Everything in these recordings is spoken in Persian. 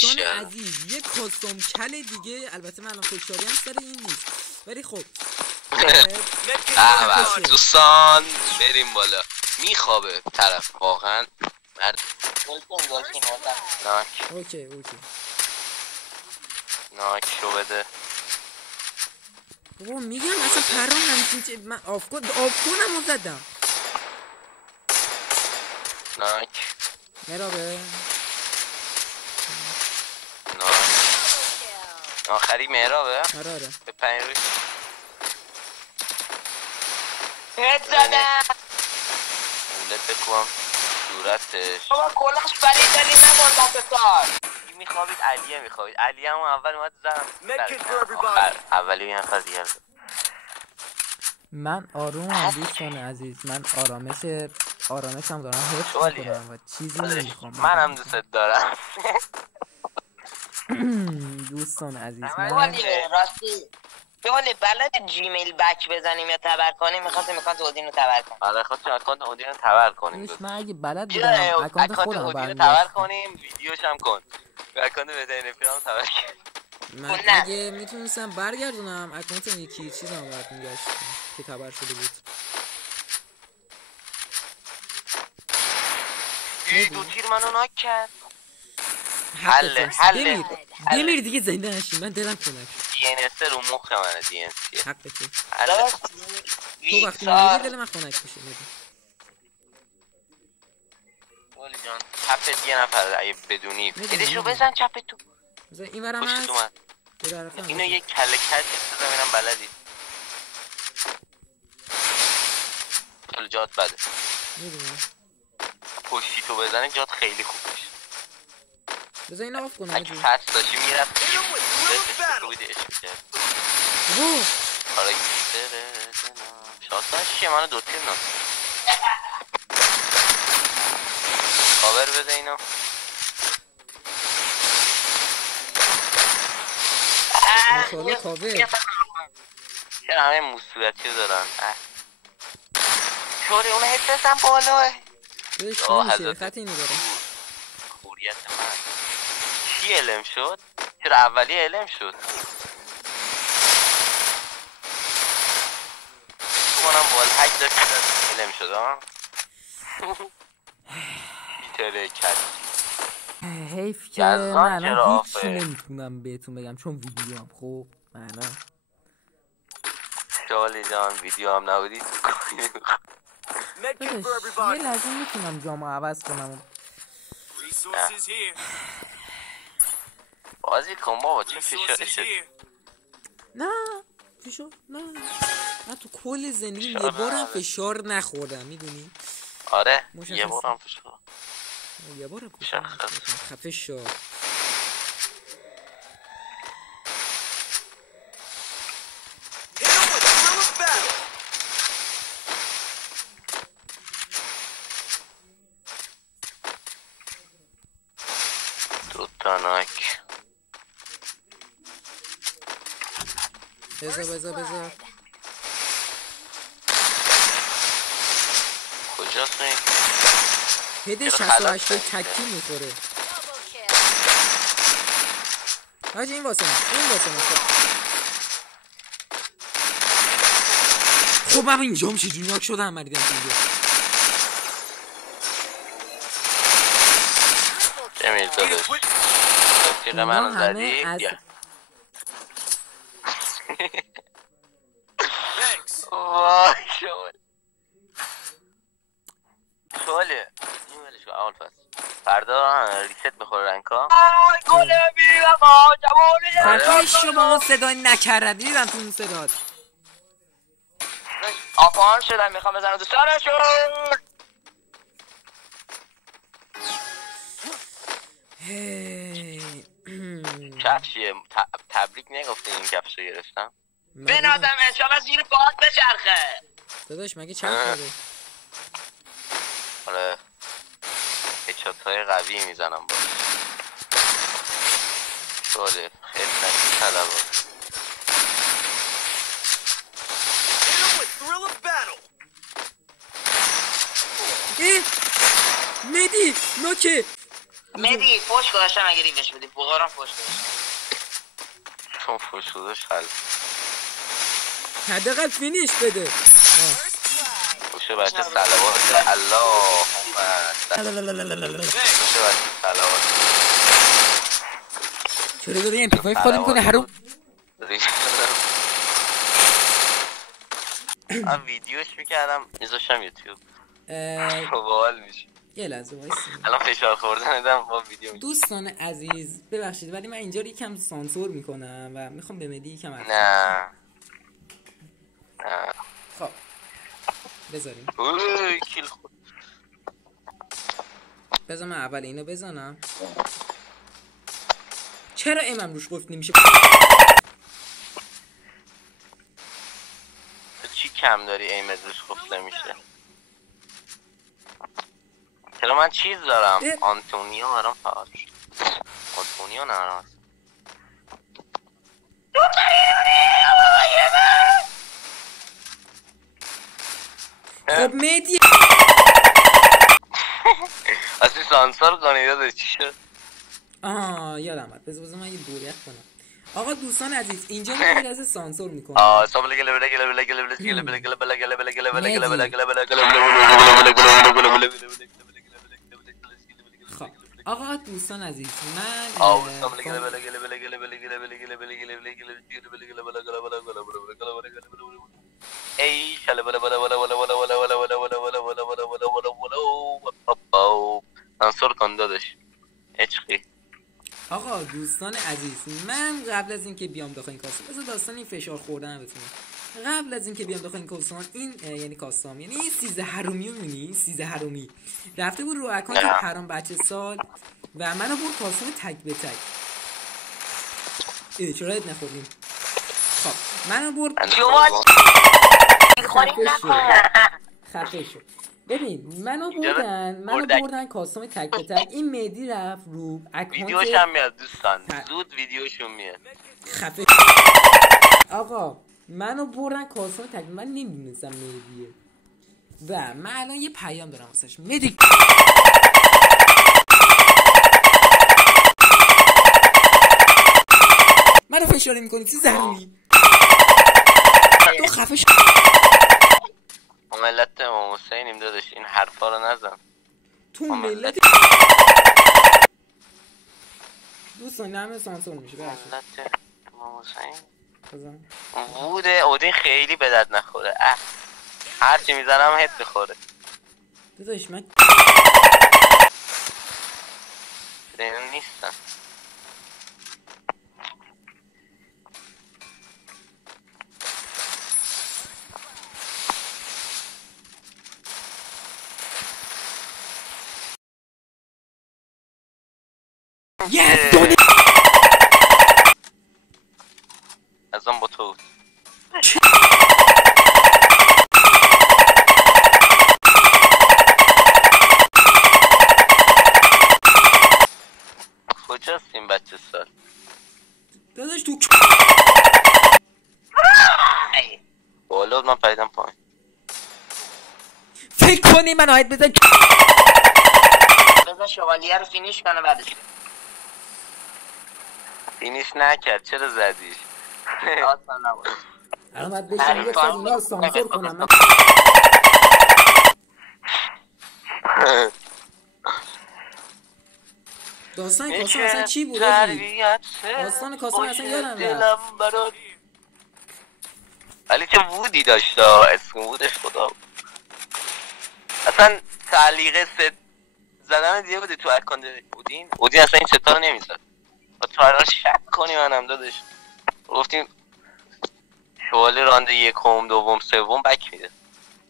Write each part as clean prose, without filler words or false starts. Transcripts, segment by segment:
دوستان عزیز یه کاستوم کل دیگه، البته من الان فشاری هم سر این نیست ولی خب دوستان بریم بالا. میخوابه طرف واقعا مرد. اوکی ناک شو بده بابا. میگم اصلا پرام همچین چه من آف کنم و زدم. ناک مرابه ناک آخری مهرابه. آره به 5 روش هد زدم. مولت بکنم صورتش. بابا کلاش برای داری نماند بسار. میخوابید علیه میخوابید. علیه هم اول اومد زدم آخر اولی یه نفر دیگر. من آرومم دوستان عزیز. من آرامشم دارم حفظ میکنم و چیزی نمیخوام. منم دوست دارم. دوستان عزیز من راستی دوله بلد جیمیل بک بزنیم یا تبر کنیم. میخواستیم اکانت اودین رو تبر کنیم. آره خواستیم اکانت اودین رو تبر کنیم. من اگه بلد بودم اکانت خودم اودین رو تبر کنیم. ویدیوش هم کن. اکانت بهترین رفیقم تبر کنیم. من اگه میتونستم برگردونم اکانت اون یکی چیزم برات میگشت که تبر شده بود. دو تیر منو ناک کرد. دمیر دیگه زنده نشی. من دلم کنک DNS رو مخ منه. DNS حق تو. تو وقتی میگی دل من خنک میشه. ولی جان چپت یه نفر اگه بدونی دیدشو بزن چپت تو. بزن این ورم هست. اینو یک کله کج بزنم اینم بلدی. حالا جات بده. میدونم پشتی تو بزنه جات خیلی خوب میشه. بذار اینو آف کنم. اگه پس داشتی میرفت بودی عشق کرد. شاستان چیه؟ منو دو تیر ناست. کاور بده اینو. ماشاءالله کاور. چرا همه موسویتی رو دارن؟ چوری اونه هیت بزن بالاه. بهش نمیشه خط اینو دارم. خوریت من چی علم شد؟ چرا اولی علم شد؟ کنم والحک داشت علم شد ها؟ بیتره کسی حیف که من الان هیچی نمیتونم بهتون بگم چون ویدیو هم خب من شالی جان ویدیو هم نبودی یه لحظه میتونم جامو عوض کنم. بازی کن بابا چه فشاری شد. نه فشار نه. من تو کل زندگی یه بارم فشار نخوردم میدونی. آره یه بارم فشار. یه بارم فشار خفه شو. ناک بذار کجاست این؟ هده 68 تکی میخوره حاجی. این واسه من خب من اینجام چجوری ناک شدم مریدم اینجا. جمیل داداش تیغ منو زدی وای شواله این ولش کن. اول پس فردا ریست میخوره رنگا. گله میرم جوانی خفه شما اون صدا نکردم. دیدم تو اون صدات آفان شدم میخوام بزنم دوستانشون. کفشیه تبریک نگفته این کفشو گرفتم. بنادم انشالله زیر باد بچرخه. داداش مگه چند داره؟ آره هیچاتای قوی میزنم باز شده خیلی نکی طلبات. مدی نوکه مدی فوش گذاشتم اگه ریوش بدی بغارم فوش گذاشتم چون فوش گذاشت حل حداقل فینیش بده. فوش بچه صلوات اللهم فوش بچه صلوات چرا داری ام پی 5 خالی میکنه حروم؟ من ویدیوش میکردم میذاشتم یوتیوب باحال میشه. یه لحظه وایسا الان فشار خوردن ندم با ویدیو میشه. دوستان عزیز ببخشید ولی من اینجا رو یکم سانسور میکنم و میخوام به مدی یکم نه خب بذاریم اوه کیل خود بذار من اول اینو بزنم. چرا ایمم روش گفت نمیشه؟ چی کم داری ایمت روش گفت نمیشه؟ چرا من چیز دارم آنتونیو برام فعال شد. آنتونیو نه خب مدی اصلی سانسور کنی داده چی شد؟ آها یادم اومد. بذار من یه بوریت کنم. آقا دوستان عزیز اینجا من یه لحظه سانسور میکنم. خب آقا دوستان عزیز من سانسور کن داداش عشقی. آقا دوستان عزیز من قبل از اینکه بیام داخل این کاستوم بذار داستان این فشار خوردن بتونم. قبل از اینکه بیام داخل این کاستوم این یعنی کاستوم یعنی این 13 حرومی رو می‌بینی 13 حرومی رفته بود رو اکانت پرام بچه سال و منو برد کاستوم تک به تک. چرا نخوردیم؟ خب منو برد خفه شد. ببین منو بردن کاستوم تک به تک. این مدی رفت رو اکانت ویدیوش هم میاد دوستان زود ویدیوشون میاد. خفه آقا منو بردن کاستوم تک من نمیدونستم مدیه و من الان یه پیام دارم واسش. مدی منو فشاری میکنی چی زهرمی تو خفه شد. ملت امام حسینیم داداش این حرفا رو نزن. تو ملت دوستان همه سانسور میشه. ملت امام حسین بزن وود اودین خیلی به درد نخوره. هرچی میزنم هد میخوره داداش. من اینو نیستم. ازم با تو کجاست این بچه سال داداش تو بالا من پیدم پایین. فکر کنی من آهد بزن شوالیه رو فینیش کنه بعدش فینیش نکرد چرا زدیش؟ آسان نبود. الان باید بشم یه خود اینا رو سانسور کنم. من داستان کاسم اصلا چی بود؟ داستان کاسم اصلا یادم رفت. ولی چه وودی داشت اسم وودش خدا. اصلا تعلیقه ست زدن دیگه بوده تو اکانت اودین اصلا این ستا رو نمیزد. با تو هر شک کنی منم دادش گفتیم شوالی رانده یکم دوم سوم بک میده.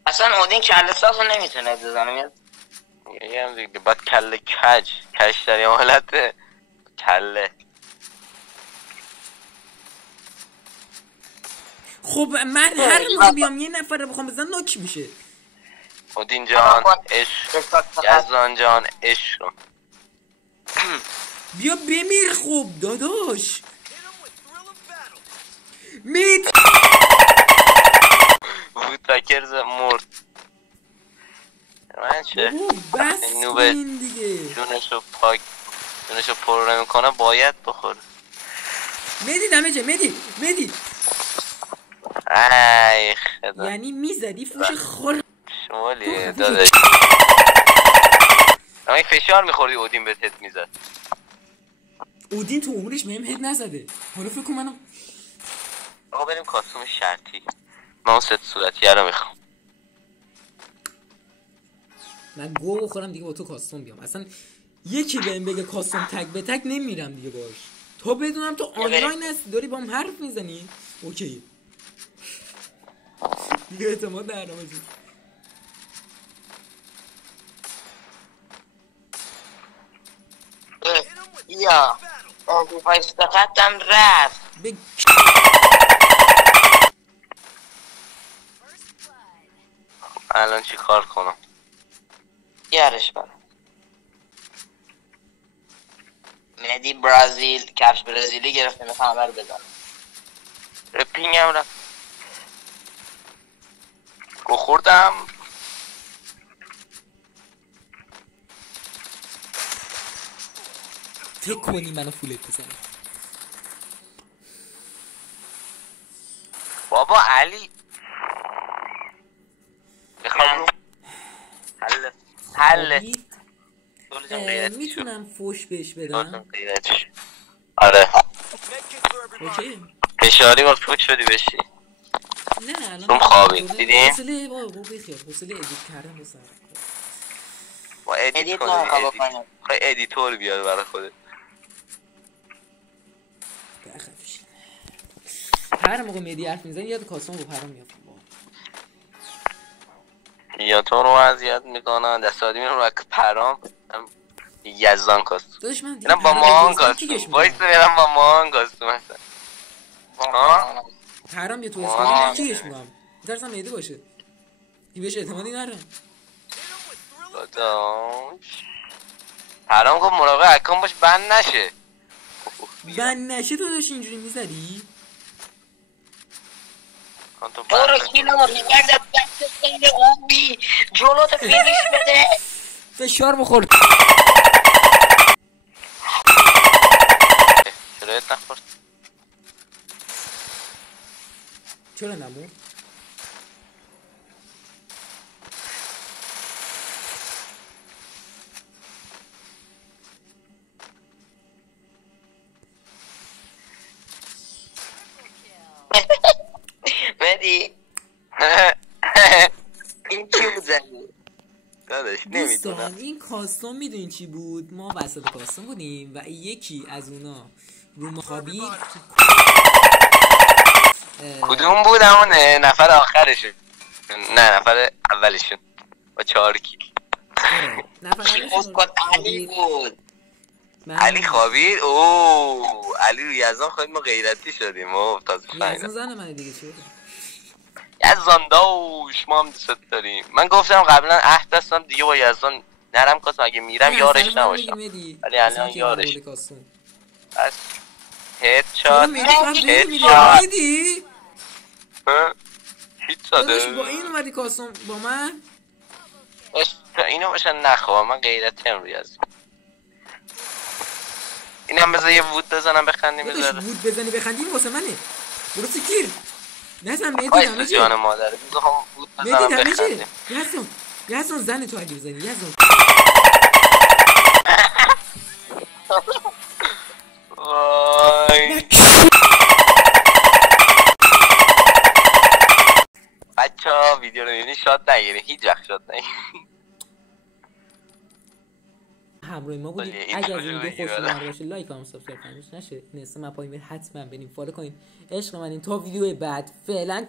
اصلا اودین کله صاف رو نمیتونه بزنه میاد یه هم دیگه باید کله کج در یه حالت کله. خب من هر موقع بیام یه نفر رو بخوام بزن نوک میشه. اودین جان عشق یزدان جان عشق بیا بمیر خوب داداش. مید بود تاکرز مرد من چه بس کنین دیگه جونشو پاک جونشو پر نمیکنه باید بخوره. مدی دمجه مدی ای خدا یعنی میزدی فوش خور شمالیه داداش. اما این فشار میخوردی اودین به تت میزد. اودین تو عمرش بهم هد نزده. حالا فکر کنم منو آقا بریم کاستوم شرطی. من اون ست صورتی رو میخوام. من گو بخورم دیگه با تو کاستوم بیام. اصلا یکی بهم بگه کاستوم تک به تک نمیرم دیگه باش. تا بدونم تو آنلاین هستی داری با هم حرف میزنی اوکی دیگه اعتماد ندارم آجی. یا آکوپایست خطم رفت. بگ الان چی کار کنم؟ یارش برم مدی برازیل کفش برزیلی گرفته میخوام بر بزنم. رپینگم رفت گو خوردم. فکر کنی منو فولت بزنی بابا علی میخوام حله میتونم فوش بهش بدم آره اوکی فشاری با فوت شدی بشی نه الان روم خوابید دیدیم حوصله بابا بخیر حوصله ادیت کردن واسه با ادیت کنیم ادیتور بیار برای خودت. بخفش هر موقع مدی حرف میزنی یاد کاسون رو پرام میافتم. یا تو رو اذیت میکنن دستادی میرم رو پرام یزدان کاستوم. داداش من اینم با مان کاستوم وایس میرم با مان کاستوم هستن. پرام یه تو اسکرین چیش میگم میترسم مدی باشه این بهش اعتمادی ندارم. داداش پرام گفت مراقب اکان باش بند نشه. بند نشه تو داشت اینجوری میزدی؟ برو کیلو میگردم دست خیلی خوبی جلوت فینیش بده. فشار بخور چرایت نخورد چرا نمون؟ مدی این چی بود زنی؟ داداش دوستان نمیدونم این کاستوم میدونین چی بود؟ ما وسط کاستوم بودیم و یکی از اونا رو مخابی کدوم بود همون نفر آخرشون نه نفر اولشون با 4 کیل علی بود. علی خوابید اوه علی رو یزدان خواهید ما غیرتی شدیم اوه تازه یزدان زن منه دیگه چی بود؟ یزدان داوش ما هم دوست داریم. من گفتم قبلا عهد هستم دیگه با یزدان نرم کاسم اگه میرم یارش نباشم ولی الان یارش بس هد شات مدی هیچ ساده با این اومدی کاسم با من اینو باشن نخواه من غیرتی هم روی از این هم بذار یه وود بزنم بخندیم بذاره وود بزنی بخندیم واسه منه برو سکیر نزن مدی دمجه جان مادره بذار هم وود بزنم بخندیم یزدان زن تو اگه بزنی یزدان وای بچه ها ویدیو رو میبینی شاد نگیریم هیچ وقت شاد نگیریم همراه ما بودیم. اگر از این ویدیو خوش اومد باشه لایک هم سابسکرایب فراموش نشه. نصف مپای حتما بریم فالو کنین. عشق من این تا ویدیو بعد فعلا